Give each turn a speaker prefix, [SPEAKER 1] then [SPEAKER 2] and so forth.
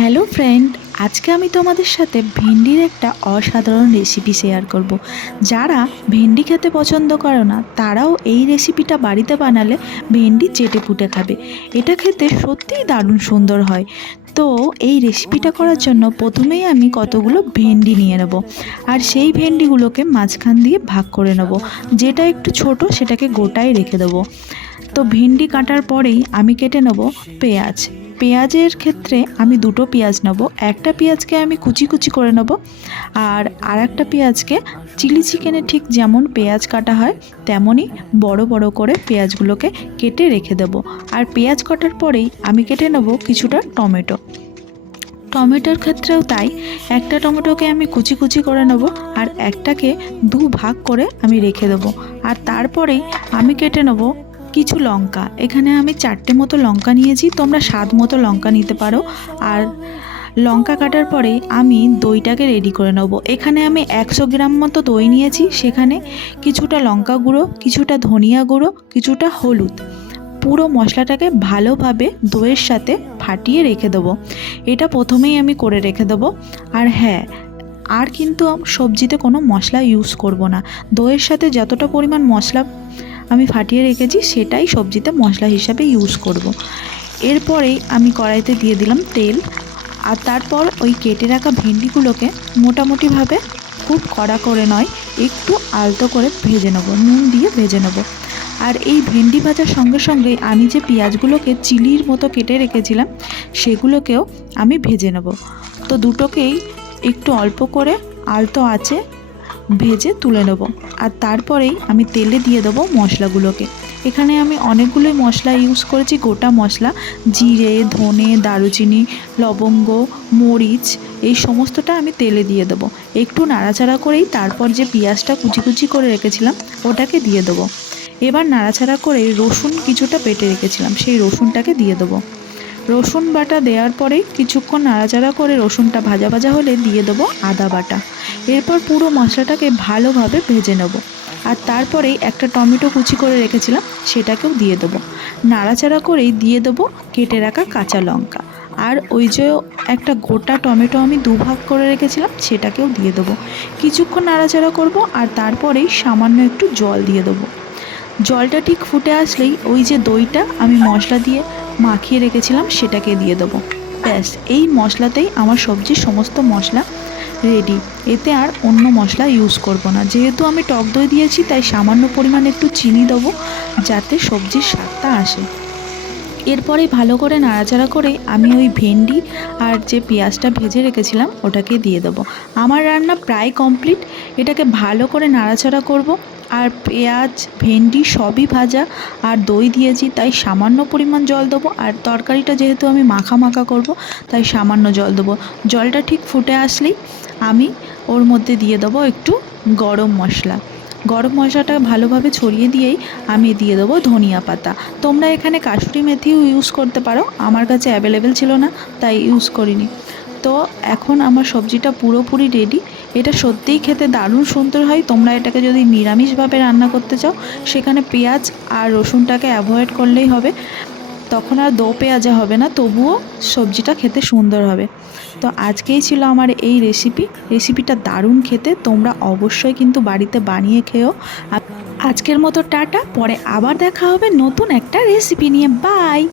[SPEAKER 1] Hello friend, আজকে আমি তোমাদের সাথে ভেন্ডির একটা অসাধারণ রেসিপি শেয়ার করব। যারা ভেন্ডি খেতে পছন্দ করে না, তারাও এই রেসিপিটা বাড়িতে বানালে ভেন্ডি চেটে পুটে খাবে। এটা খেতে সত্যিই দারুণ সুন্দর হয়। তো এই রেসিপিটা করার জন্য প্রথমেই আমি কতগুলো ভেন্ডি নিয়ে নেব আর সেই ভেন্ডিগুলোকে মাঝখান দিয়ে ভাগ করে নেব। যেটা একটু ছোট, সেটাকে গোটায় রেখে দেবো। তো ভেন্ডি কাটার পরেই আমি কেটে নেব পেঁয়াজ। পেঁয়াজের ক্ষেত্রে আমি দুটো পেঁয়াজ নেব। একটা পেঁয়াজকে আমি কুচি কুচি করে নেব আর আর একটা পেঁয়াজকে চিলি চিকেনে ঠিক যেমন পেঁয়াজ কাটা হয়, তেমনই বড় বড় করে পেঁয়াজগুলোকে কেটে রেখে দেব। আর পেঁয়াজ কাটার পরেই আমি কেটে নেব কিছুটা টমেটো। টমেটোর ক্ষেত্রেও তাই, একটা টমেটোকে আমি কুচি কুচি করে নেব আর একটাকে দু ভাগ করে আমি রেখে দেবো। আর তারপরেই আমি কেটে নেব কিছু লঙ্কা। এখানে আমি চারটে মতো লঙ্কা নিয়েছি, তোমরা স্বাদ মতো লঙ্কা নিতে পারো। আর লঙ্কা কাটার পরে আমি দইটাকে রেডি করে নেব। এখানে আমি একশো গ্রাম মতো দই নিয়েছি, সেখানে কিছুটা লঙ্কা গুঁড়ো, কিছুটা ধনিয়া গুঁড়ো, কিছুটা হলুদ। পুরো মশলাটাকে ভালোভাবে দইয়ের সাথে ফাটিয়ে রেখে দেবো। এটা প্রথমেই আমি করে রেখে দেবো। আর হ্যাঁ আর কিন্তু সবজিতে কোনো মশলা ইউজ করব না। দইয়ের সাথে যতটা পরিমাণ মশলা আমি ফাটিয়ে রেখেছি, সেটাই সবজিতে মশলা হিসাবে ইউজ করব। এরপরেই আমি কড়াইতে দিয়ে দিলাম তেল, আর তারপর ওই কেটে রাখা ভেন্ডিগুলোকে মোটামুটিভাবে খুব কড়া করে নয়, একটু আলতো করে ভেজে নেব, নুন দিয়ে ভেজে নেব আর এই ভেন্ডি ভাজার সঙ্গে সঙ্গে আমি যে পেঁয়াজগুলোকে চিলির মতো কেটে রেখেছিলাম, সেগুলোকেও আমি ভেজে নেব তো দুটোকেই একটু অল্প করে আলতো আছে ভেজে তুলে নেব। আর তারপরেই আমি তেলে দিয়ে দেবো মশলাগুলোকে। এখানে আমি অনেকগুলোই মশলা ইউজ করেছি, গোটা মশলা। জিরে, ধনে, দারুচিনি, লবঙ্গ, মরিচ, এই সমস্তটা আমি তেলে দিয়ে দেবো। একটু নাড়াচাড়া করেই তারপর যে পেঁয়াজটা কুচি কুচি করে রেখেছিলাম, ওটাকে দিয়ে দেবো। এবার নাড়াচাড়া করে রসুন কিছুটা পেটে রেখেছিলাম, সেই রসুনটাকে দিয়ে দেবো। রসুন বাটা দেওয়ার পরে কিছুক্ষণ নাড়াচাড়া করে রসুনটা ভাজা ভাজা হলে দিয়ে দেবো আদা বাটা। এরপর পুরো মশলাটাকে ভালোভাবে ভেজে নেব। আর তারপরেই একটা টমেটো কুচি করে রেখেছিলাম, সেটাকেও দিয়ে দেবো। নাড়াচাড়া করেই দিয়ে দেবো কেটে রাখা কাঁচা লঙ্কা। আর ওই যে একটা গোটা টমেটো আমি দুভাগ করে রেখেছিলাম, সেটাকেও দিয়ে দেবো। কিছুক্ষণ নাড়াচাড়া করব আর তারপরেই সামান্য একটু জল দিয়ে দেবো। জলটা ঠিক ফুটে আসলেই ওই যে দইটা আমি মশলা দিয়ে মাখিয়ে রেখেছিলাম, সেটাকে দিয়ে দেবো। ব্যাস, এই মশলাতেই আমার সবজির সমস্ত মশলা রেডি এতে আর অন্য মশলা ইউজ করব না। যেহেতু আমি টক দই দিয়েছি, তাই সামান্য পরিমাণে একটু চিনি দেবো, যাতে সবজির স্বাদটা আসে। এরপরে ভালো করে নাড়াচাড়া করে আমি ওই ভেন্ডি আর যে পেঁয়াজটা ভেজে রেখেছিলাম, ওটাকে দিয়ে দেবো। আমার রান্না প্রায় কমপ্লিট এটাকে ভালো করে নাড়াচাড়া করব। আর পেঁয়াজ, ভেন্ডি সবই ভাজা আর দই দিয়েছি, তাই সামান্য পরিমাণ জল দেবো। আর তরকারিটা যেহেতু আমি মাখা মাখা করব, তাই সামান্য জল দেবো। জলটা ঠিক ফুটে আসলেই আমি ওর মধ্যে দিয়ে দেবো একটু গরম মশলা। গরম মশলাটা ভালোভাবে ছড়িয়ে দিয়েই আমি দিয়ে দেবো ধনিয়া পাতা। তোমরা এখানে কাসুরি মেথিও ইউজ করতে পারো, আমার কাছে অ্যাভেলেবেল ছিল না, তাই ইউজ করিনি। তো এখন আমার সবজিটা পুরোপুরি রেডি এটা সত্যিই খেতে দারুণ সুন্দর হয়। তোমরা এটাকে যদি নিরামিষভাবে রান্না করতে চাও, সেখানে পেঁয়াজ আর রসুনটাকে অ্যাভয়েড করলেই হবে। তখন আর দো পেঁয়াজে হবে না, তবুও সবজিটা খেতে সুন্দর হবে। তো আজকেই ছিল আমার এই রেসিপি রেসিপিটা দারুণ খেতে, তোমরা অবশ্যই কিন্তু বাড়িতে বানিয়ে খেও। আজকের মতো টাটা, পরে আবার দেখা হবে নতুন একটা রেসিপি নিয়ে। বাই